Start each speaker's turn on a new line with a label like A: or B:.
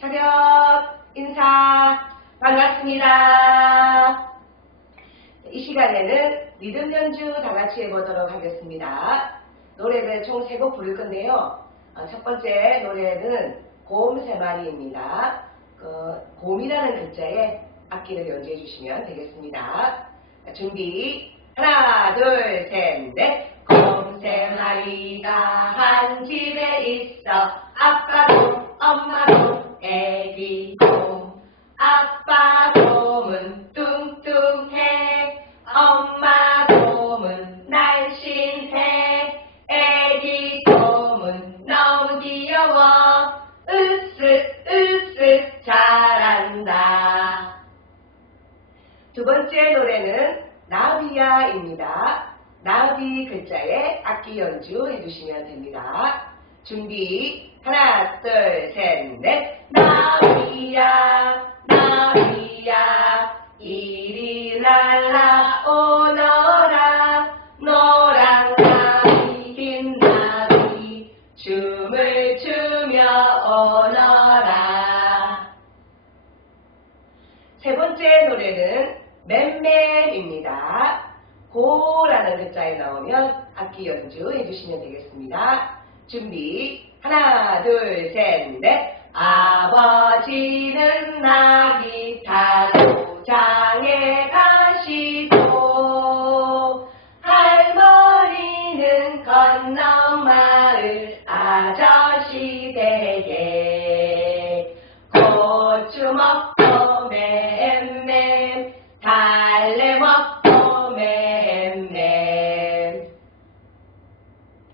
A: 차렷 인사 반갑습니다. 이 시간에는 리듬 연주 다 같이 해보도록 하겠습니다. 노래를 총 세 곡 부를 건데요. 어, 첫 번째 노래는 곰 세 마리입니다. 그 곰이라는 글자에 악기를 연주해 주시면 되겠습니다. 자, 준비 하나 둘 셋 넷 곰 세 마리가 한 집에 있어 아빠 곰 두 번째 노래는 나비야입니다. 나비 글자에 악기 연주 해 주시면 됩니다. 준비. 하나 둘 셋 넷. 나비야 나비야 이리 날라오너라. 노란 나비 긴 나비. 춤을 추며 오너라. 세 번째 노래는 맨맨입니다. 고라는 글자에 나오면 악기 연주 해 주시면 되겠습니다. 준비 하나 둘 셋 넷 아버지는 나귀 타고 장에 가시고 할머니는 건너 마을 아저